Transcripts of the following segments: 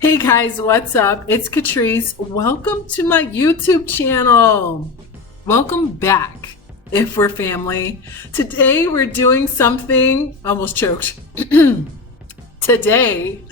Hey guys, what's up? It's Catrice. Welcome to my YouTube channel. Welcome back, if we're family. Today we're doing something, almost choked. Today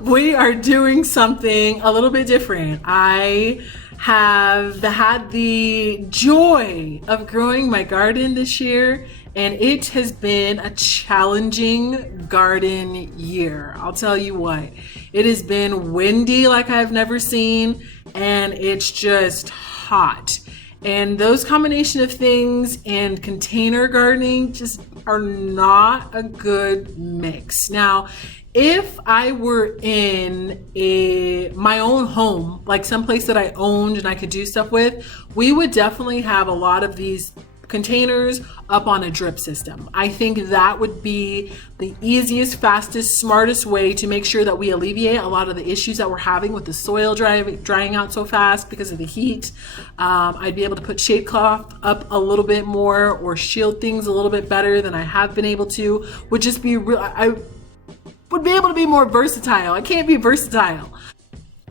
we are doing something a little bit different. I have had the joy of growing my garden this year, and it has been a challenging garden year. I'll tell you what, it has been windy like I've never seen, and it's just hot. And those combination of things and container gardening just are not a good mix. Now, if I were in my own home, like someplace that I owned and I could do stuff with, we would definitely have a lot of these containers up on a drip system. I think that would be the easiest, fastest, smartest way to make sure that we alleviate a lot of the issues that we're having with the soil drying out so fast because of the heat. I'd be able to put shade cloth up a little bit more or shield things a little bit better than I have been able to. Would just be real. I would be able to be more versatile. I can't be versatile.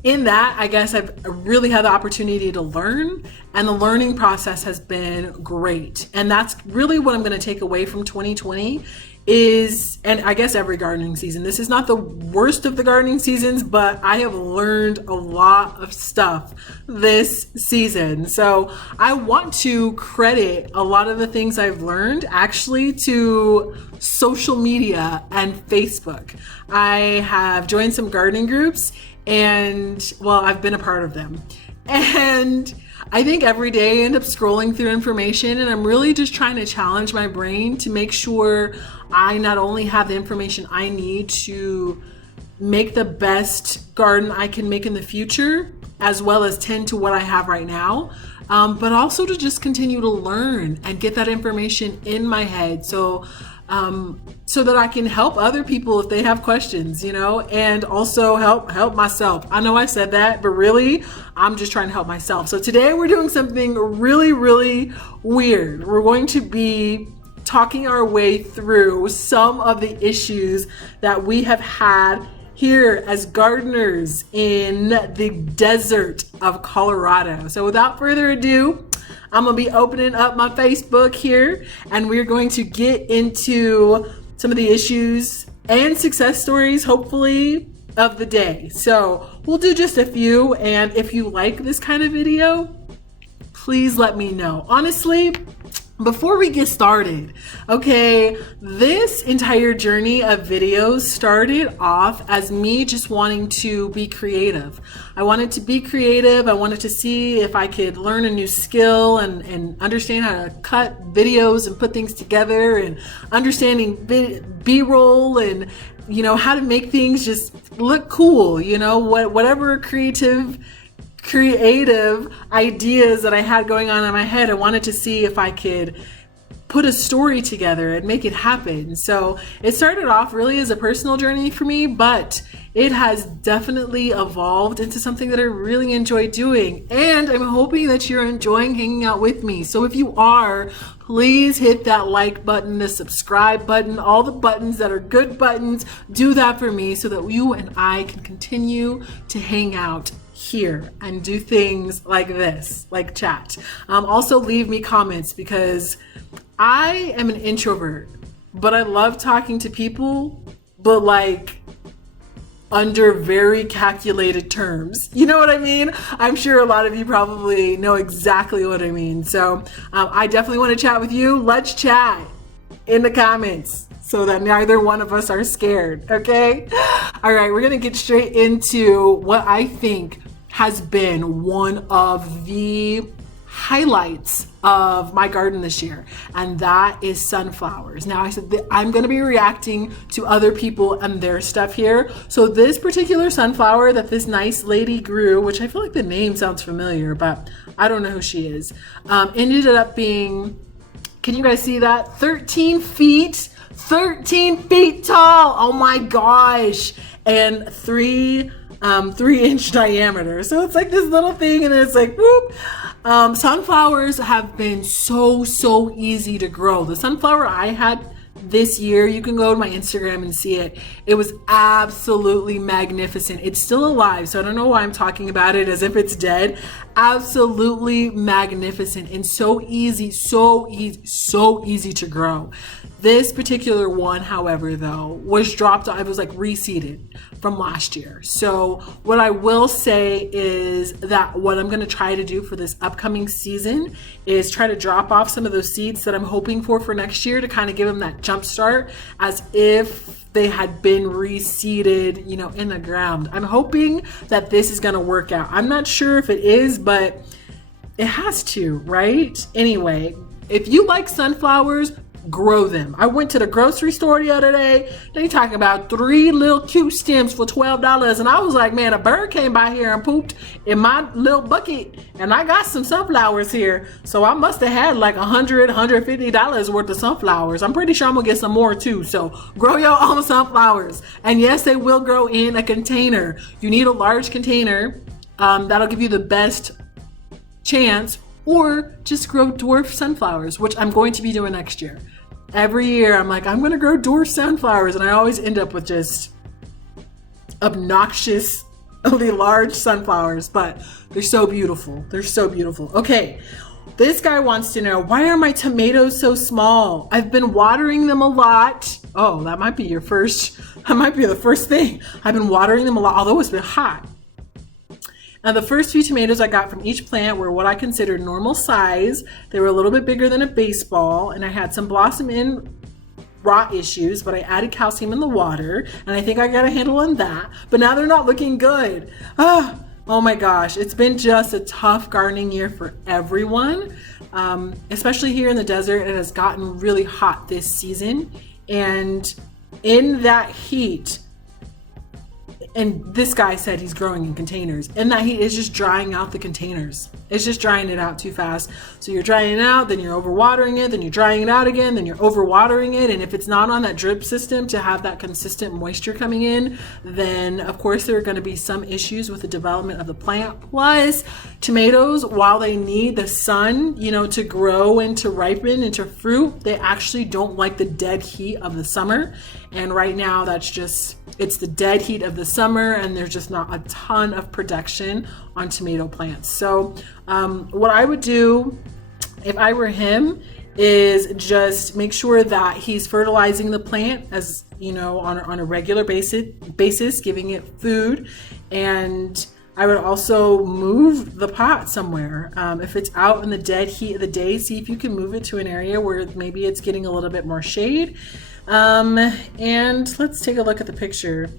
In that, I guess I've really had the opportunity to learn, and the learning process has been great. And that's really what I'm going to take away from 2020 is, and I guess every gardening season. This is not the worst of the gardening seasons, but I have learned a lot of stuff this season. So I want to credit a lot of the things I've learned actually to social media and Facebook. I have joined some gardening groups, and well, I've been a part of them. And I think every day I end up scrolling through information, and I'm really just trying to challenge my brain to make sure I not only have the information I need to make the best garden I can make in the future, as well as tend to what I have right now, but also to just continue to learn and get that information in my head so that I can help other people if they have questions, and also help myself. I know I said that, but really, I'm just trying to help myself. So today we're doing something really, really weird. We're going to be talking our way through some of the issues that we have had here as gardeners in the desert of Colorado. So without further ado, I'm gonna be opening up my Facebook here, and we're going to get into some of the issues and success stories, hopefully, of the day. So we'll do just a few, and if you like this kind of video, please let me know. Honestly, before we get started, okay, this entire journey of videos started off as me just wanting to be creative. I wanted to be creative. I wanted to see if I could learn a new skill and understand how to cut videos and put things together, and understanding B-roll and how to make things just look cool, whatever creative ideas that I had going on in my head. I wanted to see if I could put a story together and make it happen. So it started off really as a personal journey for me, but it has definitely evolved into something that I really enjoy doing. And I'm hoping that you're enjoying hanging out with me. So if you are, please hit that like button, the subscribe button, all the buttons that are good buttons. Do that for me so that you and I can continue to hang out here and do things like this, like chat. Also leave me comments, because I am an introvert, but I love talking to people, but like under very calculated terms. You know what I mean? I'm sure a lot of you probably know exactly what I mean. So I definitely want to chat with you. Let's chat in the comments so that neither one of us are scared, okay? All right, we're gonna get straight into what I think has been one of the highlights of my garden this year, and that is sunflowers. Now, I said that I'm going to be reacting to other people and their stuff here. So this particular sunflower that this nice lady grew, which I feel like the name sounds familiar, but I don't know who she is, ended up being, can you guys see that? 13 feet tall. Oh my gosh. And 3-inch diameter. So it's like this little thing, and it's like, whoop. Sunflowers have been so easy to grow. The sunflower I had this year. You can go to my Instagram and see it. It was absolutely magnificent. It's still alive, so I don't know why I'm talking about it as if it's dead. Absolutely magnificent and so easy to grow. This particular one, however, though, was dropped. I was like reseeded from last year. So what I will say is that what I'm going to try to do for this upcoming season is try to drop off some of those seeds that I'm hoping for next year to kind of give them that jump start as if they had been reseeded, you know, in the ground. I'm hoping that this is going to work out. I'm not sure if it is, but it has to, right? Anyway, if you like sunflowers, grow them. I went to the grocery store the other day. They talking about 3 little cute stems for $12, and I was like, man, a bird came by here and pooped in my little bucket, and I got some sunflowers here, so I must have had like $150 worth of sunflowers. I'm pretty sure I'm gonna get some more too. So grow your own sunflowers, and yes, they will grow in a container. You need a large container. That'll give you the best chance. Or just grow dwarf sunflowers, which I'm going to be doing next year. Every year I'm like, I'm going to grow dwarf sunflowers, and I always end up with just obnoxiously large sunflowers, but they're so beautiful. They're so beautiful. Okay, this guy wants to know, why are my tomatoes so small? I've been watering them a lot. Oh, that might be the first thing. I've been watering them a lot, although it's been hot. Now, the first few tomatoes I got from each plant were what I considered normal size. They were a little bit bigger than a baseball, and I had some blossom end rot issues, but I added calcium in the water, and I think I got a handle on that. But now they're not looking good. Oh my gosh, it's been just a tough gardening year for everyone, especially here in the desert. It has gotten really hot this season, and in that heat, and this guy said he's growing in containers, and that heat is just drying out the containers. It's just drying it out too fast. So you're drying it out, then you're overwatering it, then you're drying it out again, then you're overwatering it. And if it's not on that drip system to have that consistent moisture coming in, then of course there are going to be some issues with the development of the plant. Plus, tomatoes, while they need the sun, you know, to grow and to ripen into fruit, they actually don't like the dead heat of the summer. And right now it's the dead heat of the summer, and there's just not a ton of production on tomato plants. So what I would do if I were him is just make sure that he's fertilizing the plant, as you know, on a regular basis, giving it food. And I would also move the pot somewhere. If it's out in the dead heat of the day, see if you can move it to an area where maybe it's getting a little bit more shade. And let's take a look at the picture.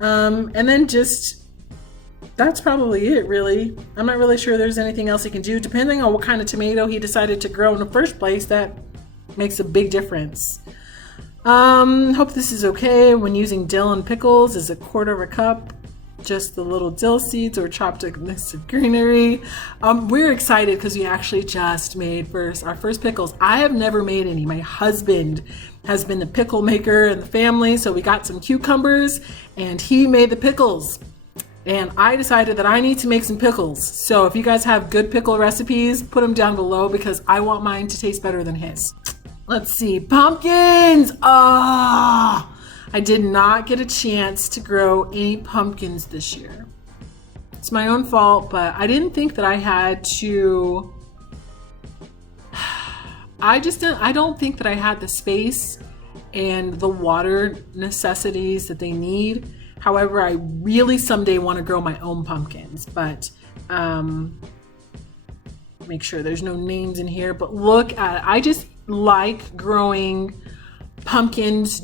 And then that's probably it, really. I'm not really sure there's anything else he can do. Depending on what kind of tomato he decided to grow in the first place, that makes a big difference. Hope this is okay. When using dill and pickles, is a quarter of a cup just the little dill seeds or chopped a mix of greenery. We're excited because we actually just made our first pickles. I have never made any. My husband has been the pickle maker in the family, so we got some cucumbers and he made the pickles. And I decided that I need to make some pickles. So if you guys have good pickle recipes, put them down below because I want mine to taste better than his. Let's see, pumpkins. I did not get a chance to grow any pumpkins this year. It's my own fault, but I didn't think that I had to. I don't think that I had the space and the water necessities that they need. However, I really someday want to grow my own pumpkins, but make sure there's no names in here, but look at it. I just like growing pumpkins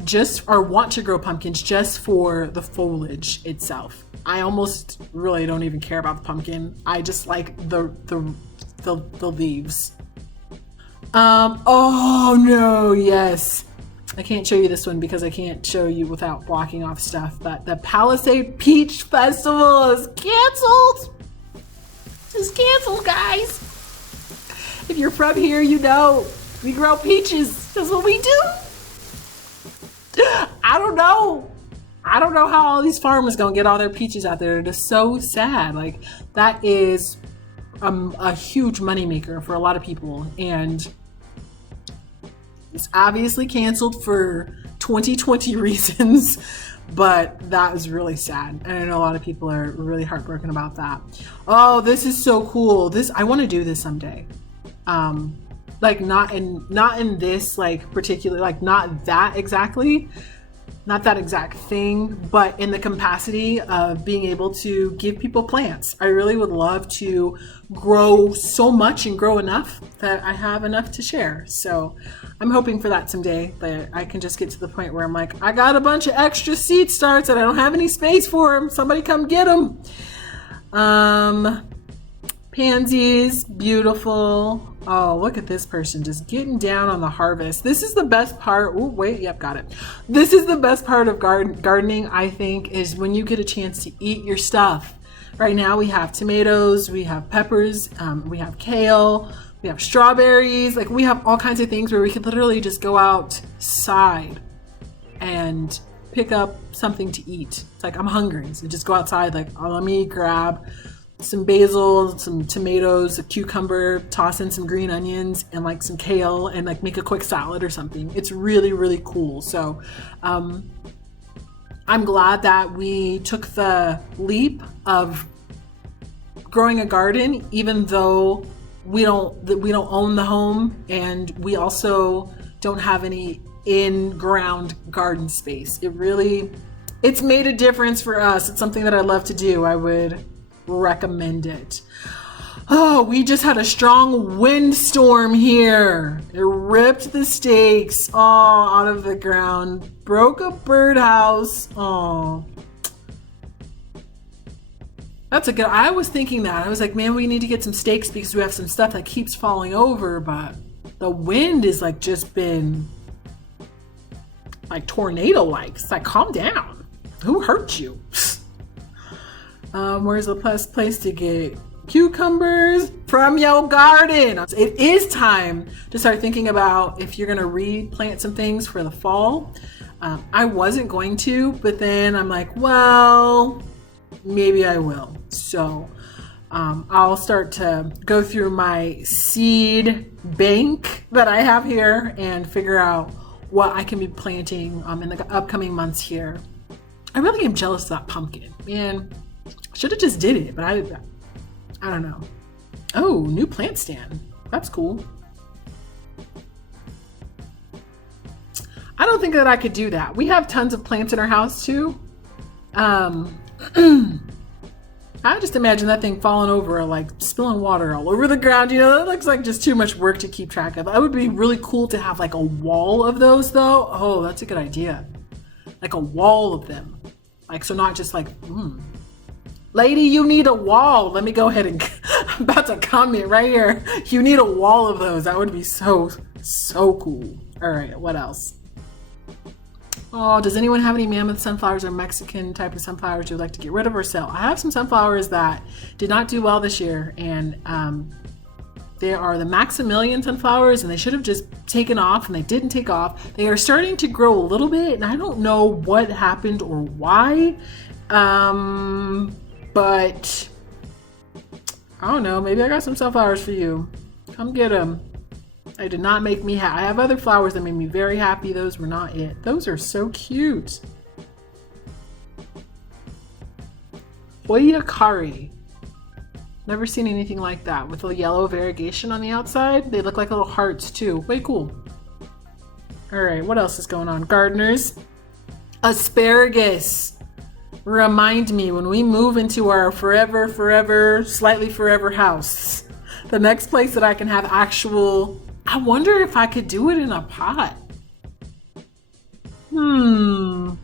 want to grow pumpkins just for the foliage itself. I almost really don't even care about the pumpkin. I just like the leaves. Oh no, yes. I can't show you this one because I can't show you without blocking off stuff, but the Palisade Peach Festival is canceled. It's canceled, guys. If you're from here, you know we grow peaches. That's what we do. I don't know how all these farmers gonna get all their peaches out there. It is so sad. Like, that is a huge moneymaker for a lot of people, and It's obviously canceled for 2020 reasons, but that is really sad. And I know a lot of people are really heartbroken about that. Oh, this is so cool. I want to do this someday. Like not in this like particular, like not that exact thing, but in the capacity of being able to give people plants. I really would love to grow so much and grow enough that I have enough to share. So I'm hoping for that someday, that I can just get to the point where I'm like, I got a bunch of extra seed starts and I don't have any space for them. Somebody come get them. Pansies, beautiful. Oh, look at this person just getting down on the harvest. This is the best part. Oh, wait, yep, got it. This is the best part of gardening, I think, is when you get a chance to eat your stuff. Right now we have tomatoes, we have peppers, we have kale, we have strawberries. Like we have all kinds of things where we could literally just go outside and pick up something to eat. It's like, I'm hungry, so just go outside, like, oh, let me grab some basil, some tomatoes, a cucumber, toss in some green onions and like some kale and like make a quick salad or something. It's really, really cool. So I'm glad that we took the leap of growing a garden, even though we don't own the home, and we also don't have any in-ground garden space. It's made a difference for us. It's something that I love to do. I would recommend it. Oh, we just had a strong windstorm here. It ripped the stakes out of the ground, broke a birdhouse. Oh, that's a good. I was thinking that. I was like, man, we need to get some stakes because we have some stuff that keeps falling over, but the wind is like just been like tornado-like. It's like, calm down. Who hurt you? Where's the best place to get cucumbers from your garden? It is time to start thinking about if you're going to replant some things for the fall. I wasn't going to, but then I'm like, well, maybe I will. So I'll start to go through my seed bank that I have here and figure out what I can be planting in the upcoming months here. I really am jealous of that pumpkin, man. Should have just did it, but I don't know. Oh, new plant stand. That's cool. I don't think that I could do that. We have tons of plants in our house too. I just imagine that thing falling over, like spilling water all over the ground. You know, that looks like just too much work to keep track of. It would be really cool to have like a wall of those though. Oh, that's a good idea. Like a wall of them. Like, so not just like, lady, you need a wall. Let me go ahead and I'm about to comment right here. You need a wall of those. That would be so cool. All right, what else? Oh, does anyone have any mammoth sunflowers or Mexican type of sunflowers you'd like to get rid of or sell? I have some sunflowers that did not do well this year, and they are the Maximilian sunflowers, and they should have just taken off, and they didn't take off. They are starting to grow a little bit, and I don't know what happened or why. But I don't know, maybe I got some sunflowers for you. Come get them. They did not make me happy. I have other flowers that made me very happy. Those were not it. Those are so cute. Oyakari. Never seen anything like that with a yellow variegation on the outside. They look like little hearts too. Way cool. All right, what else is going on? Gardeners. Asparagus. Remind me when we move into our forever, slightly forever house, the next place that I can have actual, I wonder if I could do it in a pot. I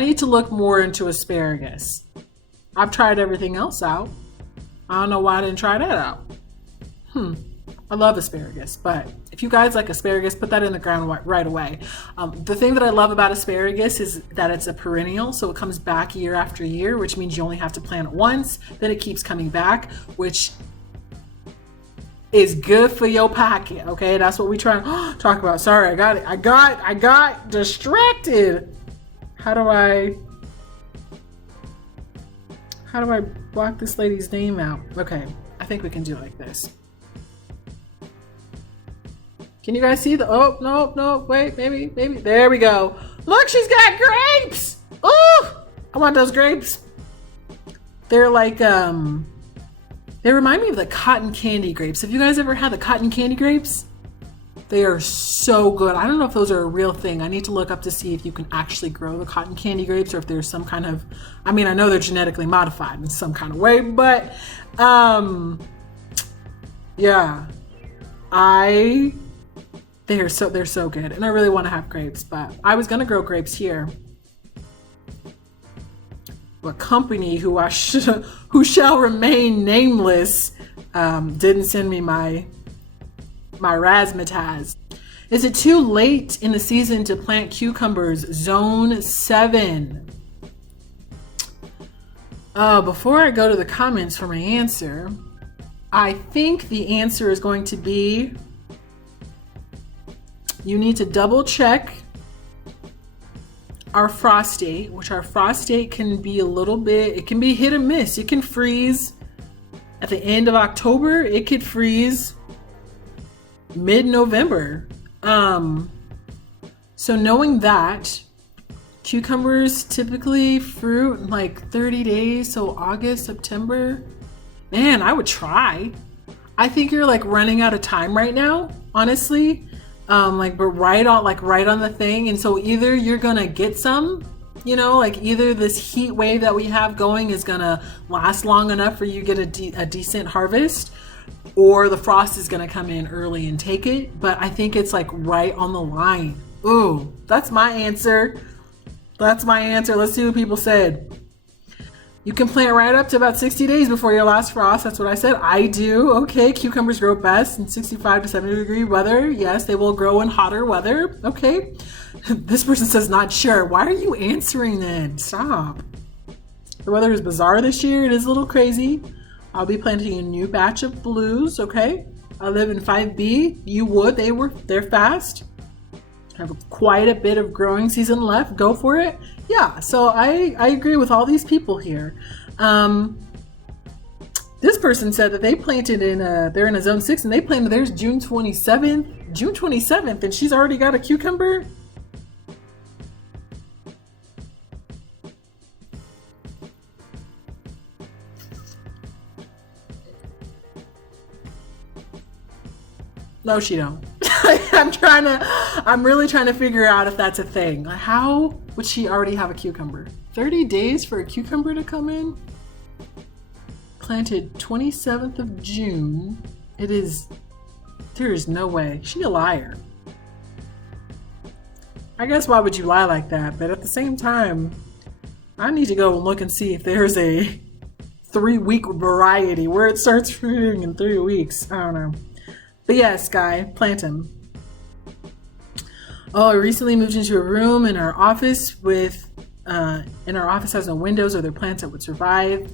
need to look more into asparagus. I've tried everything else out. I don't know why I didn't try that out. I love asparagus, but if you guys like asparagus, put that in the ground right away. The thing that I love about asparagus is that it's a perennial, so it comes back year after year, which means you only have to plant it once, then it keeps coming back, which is good for your pocket. Okay, that's what we try and talk about. Sorry, I got distracted. How do I block this lady's name out? Okay, I think we can do it like this. Can you guys see the, oh, no, no, wait, maybe, there we go. Look, she's got grapes. Oh, I want those grapes. They're like, they remind me of the cotton candy grapes. Have you guys ever had the cotton candy grapes? They are so good. I don't know if those are a real thing. I need to look up to see if you can actually grow the cotton candy grapes or if there's some kind of, I mean, I know they're genetically modified in some kind of way, but yeah, they're so good. And I really want to have grapes, but I was going to grow grapes here. A company who shall remain nameless didn't send me my razzmatazz. Is it too late in the season to plant cucumbers? Zone 7. Before I go to the comments for my answer, I think the answer is going to be, you need to double check our frost date, which our frost date can be a little bit, it can be hit and miss. It can freeze at the end of October. It could freeze mid-November. So knowing that, cucumbers typically fruit in like 30 days. So August, September, man, I would try. I think you're like running out of time right now, honestly. But right on the thing. And so either you're gonna get some, you know, like either this heat wave that we have going is gonna last long enough for you to get a decent harvest, or the frost is gonna come in early and take it. But I think it's like right on the line. Ooh, that's my answer. Let's see what people said. You can plant right up to about 60 days before your last frost. That's what I said. I do. Okay, cucumbers grow best in 65 to 70 degree weather. Yes, they will grow in hotter weather. Okay. This person says not sure. Why are you answering that? Stop. The weather is bizarre this year. It is a little crazy. I'll be planting a new batch of blues. Okay. I live in 5B. You would. They're fast. Have quite a bit of growing season left. Go for it. Yeah, so I agree with all these people here. This person said that they planted they're in a zone 6 and they planted theirs June 27th, and she's already got a cucumber. No, she don't. I'm really trying to figure out if that's a thing. How would she already have a cucumber? 30 days for a cucumber to come in? Planted 27th of June. There is no way. She's a liar. I guess why would you lie like that? But at the same time, I need to go and look and see if there's a 3-week variety where it starts fruiting in 3 weeks. I don't know. But yes, Guy, plant them. Oh, I recently moved into a room in our office has no windows. Are there plants that would survive?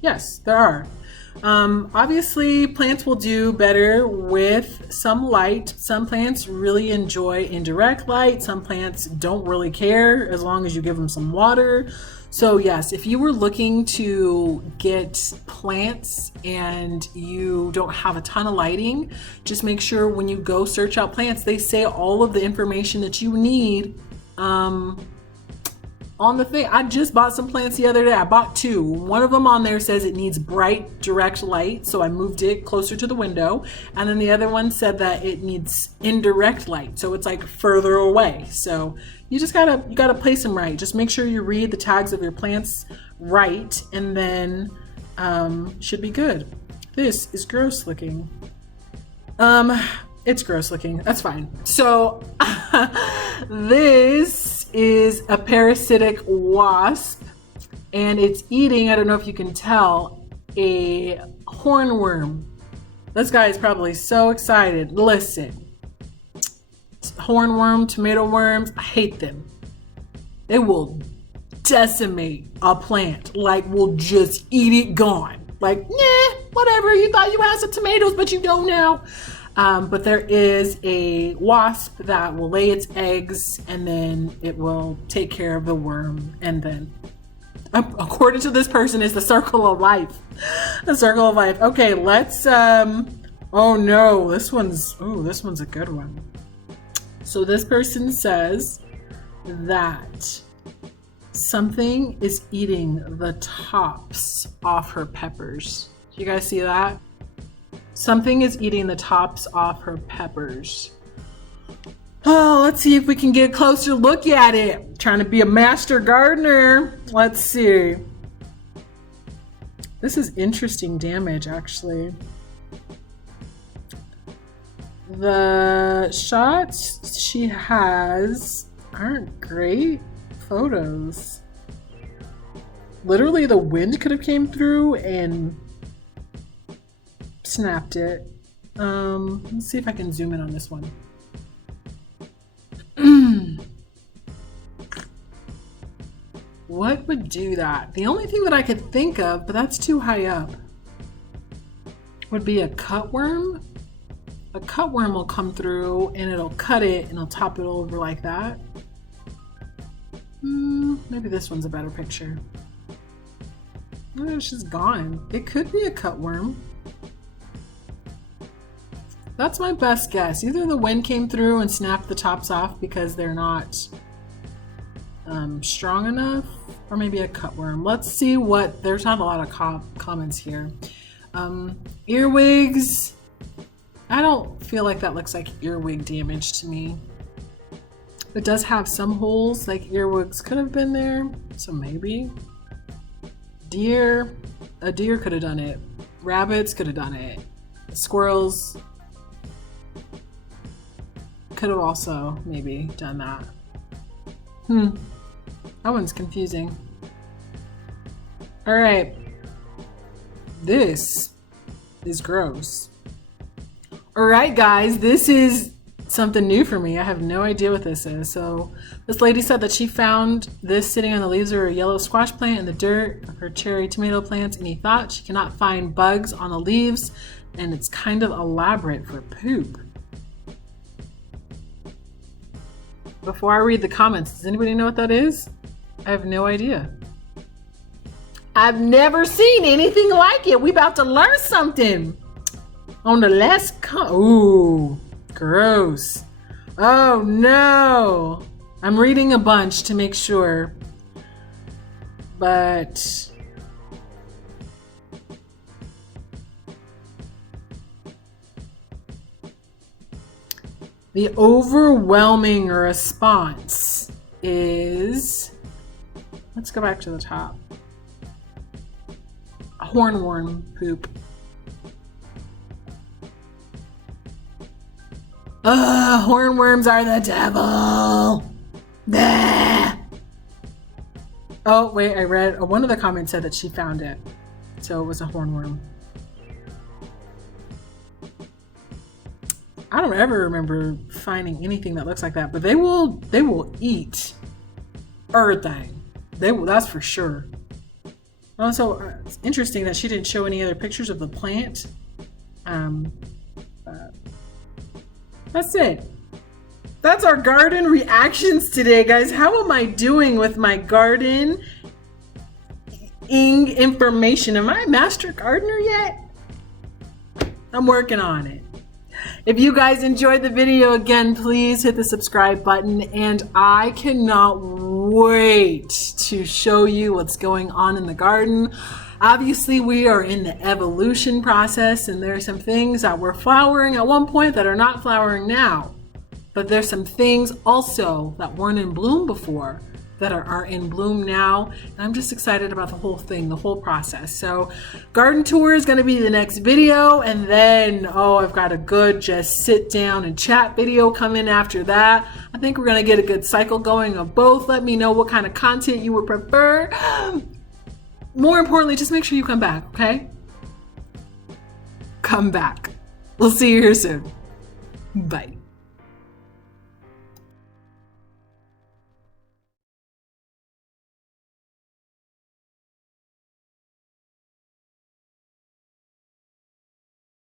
Yes, there are. Obviously, plants will do better with some light. Some plants really enjoy indirect light. Some plants don't really care as long as you give them some water. So yes, if you were looking to get plants and you don't have a ton of lighting, just make sure when you go search out plants, they say all of the information that you need on the thing. I just bought some plants the other day. I bought 2. One of them on there says it needs bright direct light, so I moved it closer to the window. And then the other one said that it needs indirect light, so it's like further away. So you just gotta place them right. Just make sure you read the tags of your plants right, and then should be good. This is gross looking. It's gross looking. That's fine. So this is a parasitic wasp, and it's eating, I don't know if you can tell, a hornworm. This guy is probably so excited. Listen, hornworm, tomato worms, I hate them. They will decimate a plant, like will just eat it gone. Like, nah, whatever, you thought you had some tomatoes, but you don't now. But there is a wasp that will lay its eggs, and then it will take care of the worm. And then, according to this person, is the circle of life. The circle of life. Okay, let's Oh no, this one's a good one. So this person says that something is eating the tops off her peppers. Do you guys see that? Something is eating the tops off her peppers. Oh, let's see if we can get a closer look at it. I'm trying to be a master gardener. Let's see. This is interesting damage, actually. The shots she has aren't great photos. Literally, the wind could have came through and snapped it. Let's see if I can zoom in on this one. What would do that? The only thing that I could think of, but that's too high up, would be a cutworm. A cutworm will come through and it'll cut it and it'll top it over like that. Maybe this one's a better picture. Oh, she's gone. It could be a cutworm. That's my best guess. Either the wind came through and snapped the tops off because they're not strong enough, or maybe a cutworm. Let's see what, there's not a lot of comments here. Earwigs. I don't feel like that looks like earwig damage to me. It does have some holes, like earwigs could have been there, so maybe. Deer. A deer could have done it. Rabbits could have done it. Squirrels could have also maybe done that. That one's confusing. All right. This is gross. All right, guys, this is something new for me. I have no idea what this is. So this lady said that she found this sitting on the leaves of her yellow squash plant in the dirt of her cherry tomato plants, and he thought she cannot find bugs on the leaves, and it's kind of elaborate for poop. Before I read the comments, does anybody know what that is? I have no idea. I've never seen anything like it. We about to learn something. On the last ooh, gross. Oh no. I'm reading a bunch to make sure. But the overwhelming response is, let's go back to the top. Hornworm poop. Hornworms are the devil. Bah. Oh, wait, I read, one of the comments said that she found it. So it was a hornworm. I don't ever remember finding anything that looks like that, but they will eat everything. They will, that's for sure. Also, it's interesting that she didn't show any other pictures of the plant. That's it. That's our garden reactions today, guys. How am I doing with my garden information? Am I a master gardener yet? I'm working on it. If you guys enjoyed the video, again, please hit the subscribe button, and I cannot wait to show you what's going on in the garden. Obviously, we are in the evolution process, and there are some things that were flowering at one point that are not flowering now. But there's some things also that weren't in bloom before that are in bloom now. And I'm just excited about the whole thing, the whole process. So garden tour is going to be the next video. And then, oh, I've got a good just sit down and chat video coming after that. I think we're going to get a good cycle going of both. Let me know what kind of content you would prefer. More importantly, just make sure you come back, okay? Come back. We'll see you here soon. Bye.